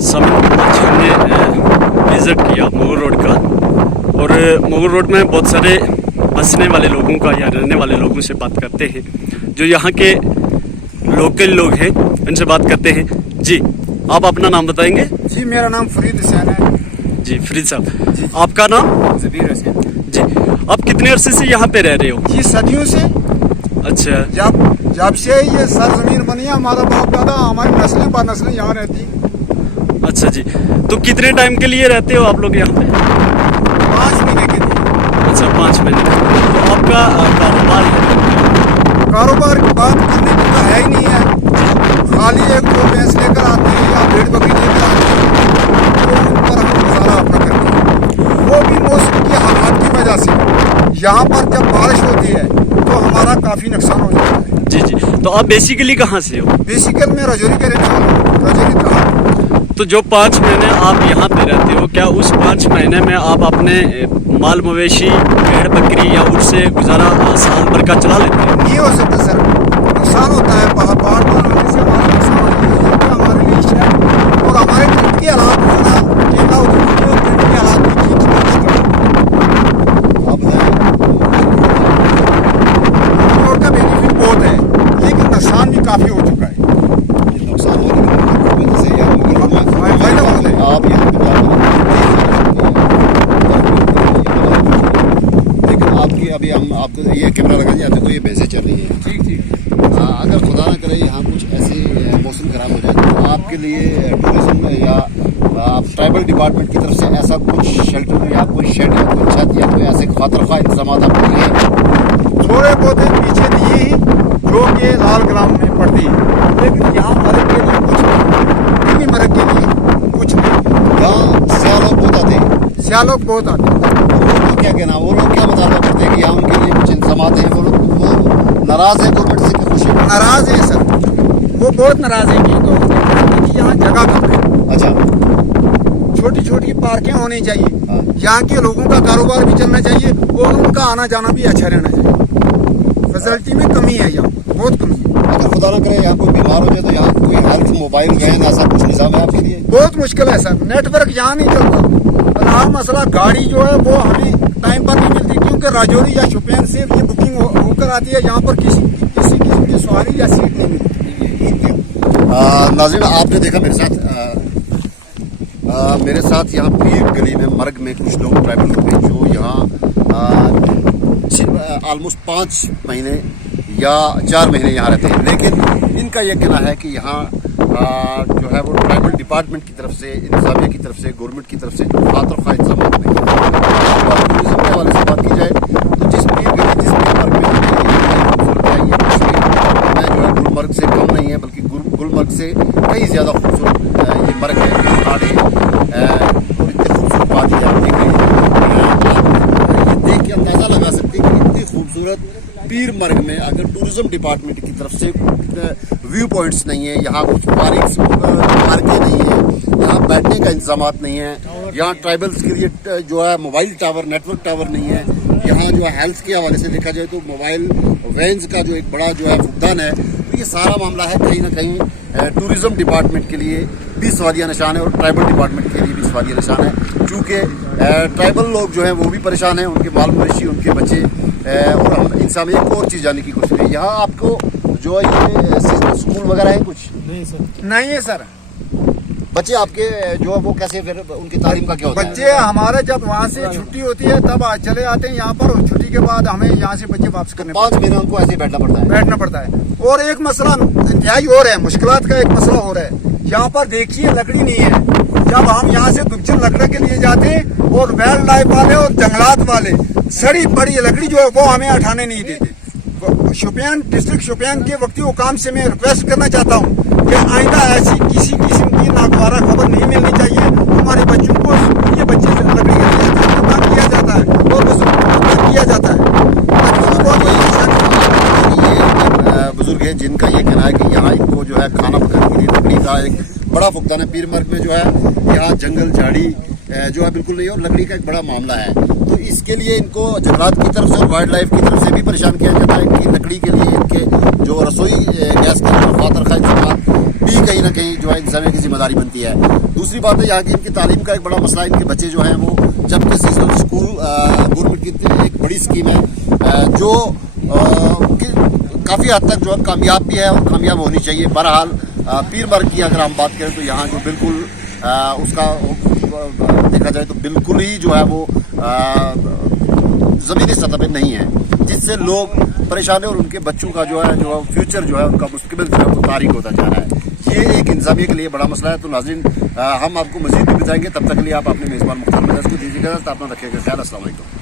आज हमने विज़िट किया मुगल रोड का, और मुगल रोड में बहुत सारे बसने वाले लोगों का या रहने वाले लोगों से बात करते हैं, जो यहाँ के लोकल लोग हैं, उनसे बात करते हैं। जी, आप अपना नाम बताएंगे? जी, मेरा नाम फरीद हुसैन है। जी फरीद साहब, आपका नाम? ज़बीर हुसैन। जी, आप कितने अरसे से यहाँ पे रह रहे हो? जी, सदियों से। अच्छा, जब से ये सरजमीन बनी है, हमारा बाप दादा, हमारी नस्लें ब नस्लें यहाँ रहती। अच्छा जी, तो कितने टाइम के लिए रहते हो आप लोग यहाँ पे? 5 महीने के लिए। अच्छा, 5 महीने। तो आपका कारोबार की बात करने की तो है ही नहीं है। खाली एक दो भैंस लेकर आते हैं या भेड़ बकरी लेकर आते हैं, तो उन पर हम गुजारा अपना करते हैं। वो भी मौसम की हालात की वजह से। यहाँ पर जब बारिश होती है तो हमारा काफ़ी नुकसान हो जाता है। जी जी, तो आप बेसिकली कहाँ से हो? बेसिकल में रजौरी के रहने वाला हूँ, रजौरी कहा। तो जो 5 महीने आप यहाँ पे रहते हो, क्या उस 5 महीने में आप अपने माल मवेशी, भेड़ बकरी या ऊँट से गुजारा साल भर का चला लेते हैं? नहीं हो सकता सर, नुकसान होता है। बाढ़ आने से हमारा नुकसान होता है, हमारे लिए है। और हमारे ट्रेड के हालात केला ट्रेड के हालात रोड का बेनिफिट बहुत है, लेकिन नुकसान भी काफ़ी हो चुका है। नुकसान होने की वजह से आप लेकिन आपकी अभी हम आपको ये कैमरा लगाएंगे, आपको ये भैंसें चल रही है। ठीक ठीक। अगर खुदा ना करे यहाँ कुछ ऐसे मौसम खराब हो जाए, तो आपके लिए टूरिज्म या ट्राइबल डिपार्टमेंट की तरफ से ऐसा कुछ शेल्टर या कोई शेड या कोई छत या कोई ऐसे खातरखा इंतजाम आपके लिए थोड़े बहुत पीछे दिए ही, जो कि लाल ग्राम में पड़ती है, लेकिन यहाँ मरक के लिए कुछ नहीं, मरक के लिए कुछ नहीं। यहाँ सियालों बहुत आते हैं, सियालों बहुत आते हैं। तो क्या कहना, वो लोग क्या मुतालबा करते हैं कि यहाँ उनके लिए कुछ इंतजाम हैं? वो लोग नाराज है गवर्नमेंट से कि खुश है? नाराज है सर, वो बहुत नाराज है कि यहाँ जगह कम है। अच्छा, छोटी छोटी पार्कें होनी चाहिए, हाँ। यहाँ के लोगों का कारोबार भी चलना चाहिए और उनका आना जाना भी अच्छा रहना चाहिए। फैसिलिटी में कमी है, यहाँ बहुत कमी है। अगर खुदा ना करे यहाँ कोई बीमार हो जाए तो यहाँ कोई हेल्थ मोबाइल वैन ऐसा कुछ निजाम है आपके लिए? बहुत मुश्किल है सर, नेटवर्क यहाँ नहीं चलता। रहा मसला गाड़ी जो है वो हमें टाइम पर नहीं मिलती, क्योंकि राजौरी या शुपियान से ये बुकिंग होकर आती है। यहाँ पर किसी किस्म की सवारी या सीट नहीं मिलती। नाज़रीन, आपने देखा मेरे साथ यहाँ पीर गली में मर्ग में कुछ लोग ट्राइबल लोग हैं, जो यहाँ ऑलमोस्ट 5 महीने या 4 महीने यहाँ रहते हैं। लेकिन इनका यह कहना है कि यहाँ जो है वो ट्राइबल डिपार्टमेंट की तरफ से, इंतजामिया की तरफ से, गवर्नमेंट की तरफ से जो खातरखा इंतजाम नहीं है। टूरिज्म के हवाले से बात की जाए तो जिस पीर गली, जिस पीर मर्ग में खूबसूरत है, ये कश्मीर जो है गुलमर्ग से कम नहीं है, बल्कि गुलमर्ग से कई ज़्यादा खूबसूरत ये मर्ग है, ये पहाड़ है, और इतनी खूबसूरत वादी है। आप देख के अंदाज़ा लगा सकते हैं कि इतनी खूबसूरत पीर मर्ग में अगर टूरिज्म डिपार्टमेंट की तरफ से व्यू पॉइंट्स नहीं है, यहाँ कुछ पार्कें नहीं है, यहाँ बैठने का इंतजाम नहीं है, यहाँ ट्राइबल्स के लिए जो है मोबाइल टावर, नेटवर्क टावर नहीं है, यहाँ जो है हेल्थ के हवाले से देखा जाए तो मोबाइल वैन्स का जो एक बड़ा जो है फुकदान है, तो ये सारा मामला है कहीं ना कहीं टूरिज्म डिपार्टमेंट के लिए भी सवालिया निशान है और ट्राइबल डिपार्टमेंट के लिए भी सवालिया निशान है। चूँकि ट्राइबल लोग जो हैं वो भी परेशान हैं, उनके बाल मवेशी, उनके बच्चे, और हम इंसान में एक और चीज़ जानने की कोशिश करें। यहाँ आपको जो है ये स्कूल वगैरह है कुछ? नहीं सर, नहीं है सर। बच्चे आपके जो है वो कैसे, फिर उनकी तालीम का क्या होता है? बच्चे हमारे जब वहाँ से छुट्टी होती है तब चले आते हैं यहाँ पर, और छुट्टी के बाद हमें यहाँ से बच्चे वापस करने 5 महीने उनको ऐसे बैठना पड़ता है। और एक मसला इंतहाई और है, मुश्किलात का एक मसला और है। यहाँ पर देखिए लकड़ी नहीं है। जब हम यहाँ से दुबचन लकड़ी के लिए जाते हैं, और वाइल्ड लाइफ वाले और जंगलात वाले सड़ी पड़ी लकड़ी जो है वो हमें उठाने नहीं देते। शुपियान डिस्ट्रिक्ट शुपियान के वक्ती हुकाम से मैं रिक्वेस्ट करना चाहता हूँ कि आइंदा ऐसी किसी किस्म की नागवारा खबर नहीं मिलनी चाहिए। हमारे बच्चों को, ये बच्चे लकड़ी के लिए काम किया जाता है और बुजुर्ग किया जाता है। ये बुजुर्ग हैं जिनका ये कहना है कि यहाँ इनको जो है खाना पकाने के लिए लकड़ी का एक बड़ा फुकदान है। पीर मर्ग में जो है यहाँ जंगल झाड़ी जो है बिल्कुल नहीं है, और लकड़ी का एक बड़ा मामला है। तो इसके लिए इनको जंगलात की तरफ से और वाइल्ड लाइफ की तरफ से भी परेशान किया जाता है कि लकड़ी के लिए इनके जो रसोई गैस का खातर खा इंतजाम भी कहीं ना कहीं जो है इंतजामिया की जिम्मेदारी बनती है। दूसरी बात है यहाँ की इनकी तालीम का एक बड़ा मसला है। इनके बच्चे जो हैं वो जबकि सीजनल स्कूल गवर्नमेंट की एक बड़ी स्कीम है जो काफ़ी हद तक जो है कामयाब भी है और कामयाब होनी चाहिए। बहरहाल पीर मर्ग की अगर हम बात करें तो यहाँ जो बिल्कुल उसका देखा जाए तो बिल्कुल ही जो है वो ज़मीनी सतह पे नहीं है, जिससे लोग परेशान है और उनके बच्चों का जो है फ्यूचर जो है उनका मुस्तकबिल जो है वो तारीक होता जा रहा है। ये एक इंतजामिया के लिए बड़ा मसला है। तो नाज़रीन हम आपको मज़ीद भी बताएंगे, तब तक के लिए आप अपने मेज़बान मुख्तार मदरस को दीजिएगा। अपना रखिएगा ख्याल। अस्सलाम वालेकुम।